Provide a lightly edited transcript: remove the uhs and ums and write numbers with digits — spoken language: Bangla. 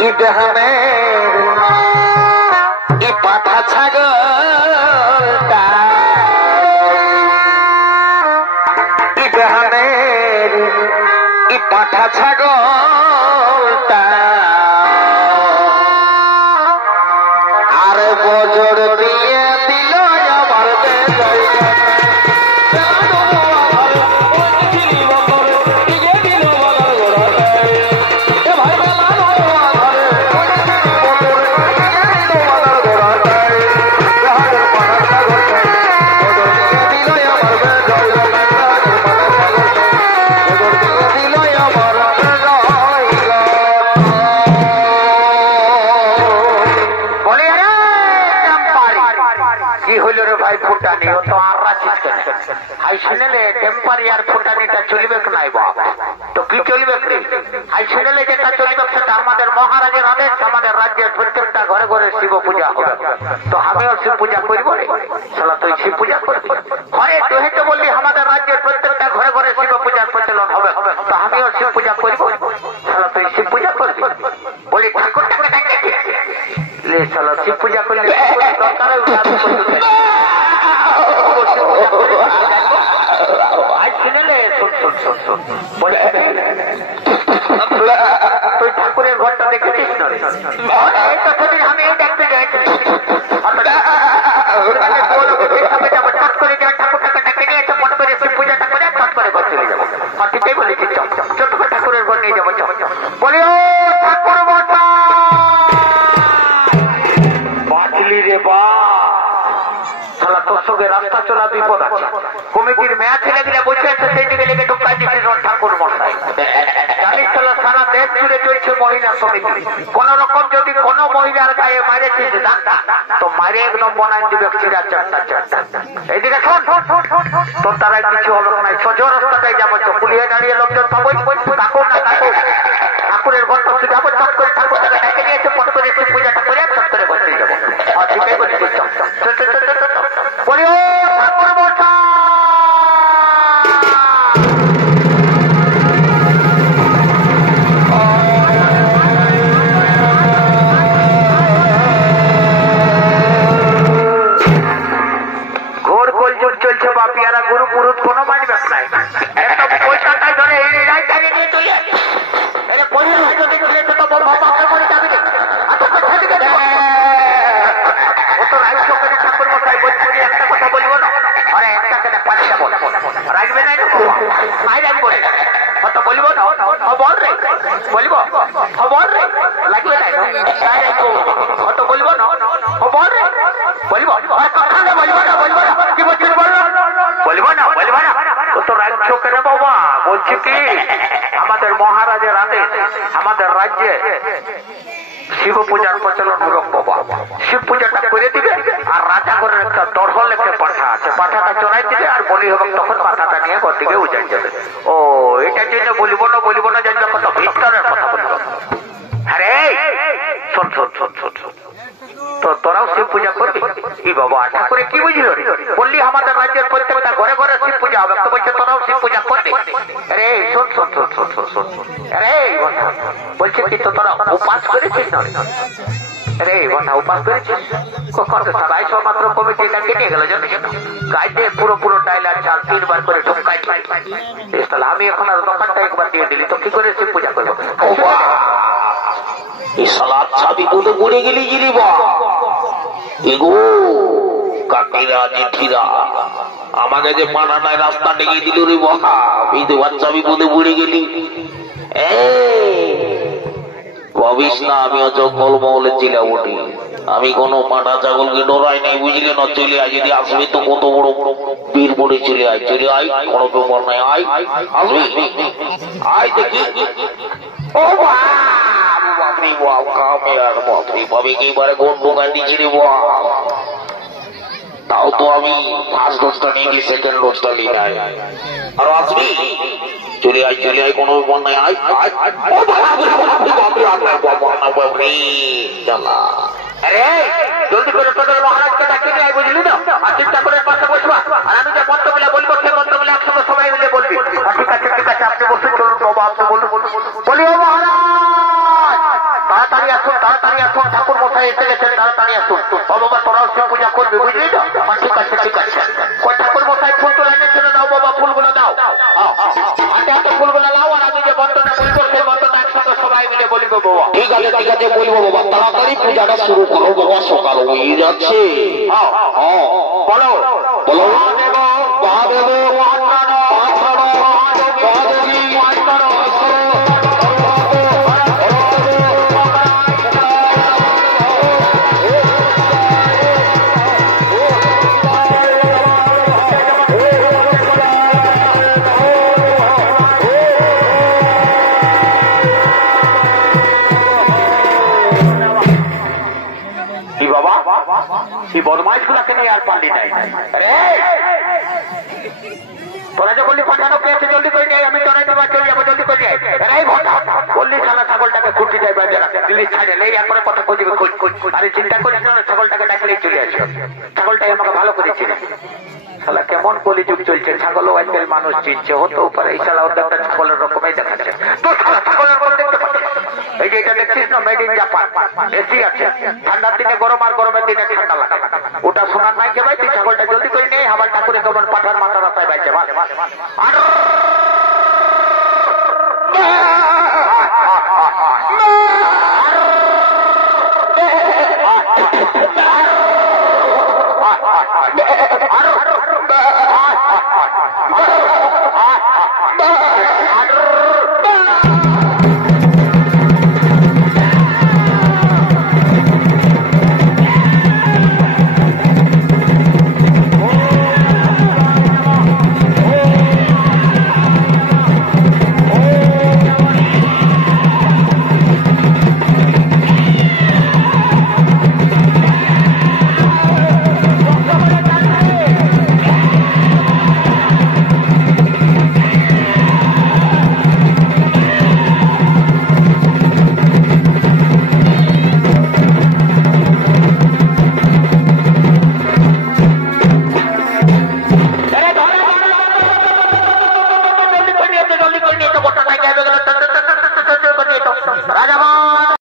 ইদহামের ই পাঠা ছাগলটা ইদহামের ই পাঠা ছাগলটা আর বজর দিয়ে দিল আমার টেম্পারিয়ার ফুটানিটা চলবে নাই বাবা তো কি চলবে আই শুনেলে যেটা চলবে সেটা আমাদের মহারাজের আদেশ আমাদের রাজ্যের প্রত্যেকটা ঘরে ঘরে শিব পূজা হবে তো আমিও শিব পূজা করবো শালা তুই শিব পূজা করবি ঘরে তুই তো বললি আমাদের রাজ্যের প্রত্যেকটা ঘরে ঘরে শিব পূজার প্রচলন হবে তো আমিও শিব পূজা করবো শালা তুই শিব পূজা করবি বলি ঠাকুরটাকে শালা শিব পূজা করলে তুই ঠাকুরের ঘরটা দেখেছিস আমি দেখতে যাই ঠাকুরটাকে ডেকে নিয়েছে মনে করে পূজাটা করে চট করে ঘর চলে যাবো ঠিকই বলেছি ছোট করে ঠাকুরের ঘর নিয়ে যাবো বলি ও ঠাকুর বটা বাঁচলি রে বা শালা তোর সঙ্গে রাস্তা চলা বিপদ আছে কমিটির মেয়া ছেলে দিলে বসে আছে সেই দিকে লেগে ঢুকাই দিচ্ছিস ঠাকুর মশাই জানিস চলো সারা দেশ জুড়ে চলছে মহিলা সমিতি কোন রকম যদি কোন মহিলার গায়ে মারেছিস তো মারে একদম বনাই দিবে চিরা চারটা এইদিকে শোন তোর তারাই কিছু হলো না সোজো রাস্তাটাই যাবো পুলিয়ে দাঁড়িয়ে লোকজন পাবো কাকুর না কাকুর ঠাকুরের ঘর করতে যাবো চট করে ঠাকুরটাকে ডেকে নিয়েছে পট করে পূজাটা করে চট করে বসতে যাবো ঠিকই বলছি বলি ও ঠাকুর বসা ঘোর কলযুগ চলছে বাপিয়ারা গুরু পুরুষ কোনো মানবে নাই একদম পয়সাটা ধরে নিয়ে চলে একটা কথা বলবো না আরে একটা কেন পাঁচটা রাখবে না নাই রাখবো হয়তো বলবো না বল রে বলবো বল রে লাগবে না হয়তো বলবো না বল রে বলবো কি বলছিস বলবো না তো রাখছো কেন বাবা বলছি কি আমাদের মহারাজের আদেশ আমাদের রাজ্যে শিব পূজার প্রচলন হলো বাবা শিব পূজাটা করে দিবে আর রাজা করে একটা দড়হল লেখে পাঠা আছে পাঠাটা চড়াই দিবে আর বলি হবে তখন পাঠাটা নিয়ে ঘর দিকে উজাই যাবে ও এটার জন্য বলিব না জানলে কত ভিতরের কথা বলবো আরে শোন তো তোরাও শিব পূজা করবি কি বাবা ঠাকুরে কি বুঝলো বললি আমাদের রাজ্যের প্রত্যেকটা ঘরে ঘরে শিব পূজা হবে তো বলছে তোরাও শিব পূজা করবি আরে শোন আরে বলছে কি তো তোরা উপাস করেছিস না রে বন্ধা উপাস করেছিস কখন সবাই সব মাত্র কমিটিটা কেটে গেল জানো গাইতে পুরো ডাইলার চাল 3 বার করে ঢুকাই তাহলে আমি এখন আর দোকানটা একবার দিয়ে দিলি তো কি করে শিব পূজা করবো এই সালাদ ছাবি তো ঘুরে গেলি গিরি বা এগো কাকিরা জেঠিরা আমাকে যে পানাটায় রাস্তা ডেকে দিল রে বাবা বিধু বাচ্চা বিপদে ঘুরে গেলি ভাবিস না আমিও জঙ্গল মহলে ছিলাম উঠি আমি কোনো পাটা ছাগলকে ডরাই নাই বুঝলি না চলে আয় যদি আসবি তো কত বড় বীর বলে চলে আয় কোনো ব্যাপার নাই আসবি আয় দেখি ও বাপরি বাপ কামের বাপরি ভাবে এবারে কোন দোকান দিচ্ছি রে বাপ তাও তো আমি ফার্স্ট ডোজটা নিয়ে গিয়ে সেকেন্ড ডোজটা নিয়ে আয় আর আসবি চলে আয় কোনো ব্যাপার নাই আয় আরে জলদি করে তোদের মহারাজকে ডাকিয়ে নিয়ে আয় বুঝলি না আর চিন্তা করে পাশে বসবা আর আমি যে মন্ত্রগুলা বলবো সেই মন্ত্রগুলা একসঙ্গে সবাই মিলে বলবি ঠিক আছে আপনি বসে চলুন বাবা আপনি বলি ও মহারাজ তাড়াতাড়ি আসুন ঠাকুর মশাই এসে গেছেন, তাড়াতাড়ি আসুন। ও বাবা তোরাও সে পূজা করবি বুঝলি তো? ঠিক আছে ঠিক আছে। ওই ঠাকুর মশাই ফুল তোলা ছেড়ে দাও বাবা, ফুলগুলো দাও, হাতে হাতে ফুলগুলো দাও। আর আমি যে মন্ত্রটা বলবো সেই মন্ত্রটা একসাথে সবাই মিলে বলবো বাবা। ঠিক আছে বলবো বাবা, তাড়াতাড়ি পূজাটা শুরু করো বাবা, সকাল হয়ে যাচ্ছে। বলো বলো। এই বদমাইশ গুলাকে নিয়ে আর পারলি নাই। তোরা যে বললি পাঠানো পেয়েছে জলদি করে নিয়ে, আমি তোরা তোমার চলে যাবো, জলদি করে নিয়ে বললি সালা ছাগলটাকে খুঁটি দেয় দিল্লি ছাড়ে নেই, একবারে কথা খুঁজবে। আরে চিন্তা করে ছাগলটাকে ডাকলেই চলে আসো। ছাগলটাই আমাকে ভালো করেছিল। শালা কেমন কলিযুগ চলছে, ছাগলও আজকাল মানুষ চিনছে। হতেও পারে এই শালা ওদের একটা ছাগলের রকমই দেখাচ্ছে। তো শালা ছাগলের মধ্যে দেখতে পাচ্ছিস এই যে এটা দেখছিস না, মেড ইন জাপান, এসি আছে। ঠান্ডার দিনে গরম আর গরমের দিনে ঠান্ডা লাগে। ওটা শোনার নাই যে ভাই তুই ছাগলটা জলদি করে নেই, আমার ঠাকুরে তোমার পাঠার মাথা রাস্তায় বাইছে।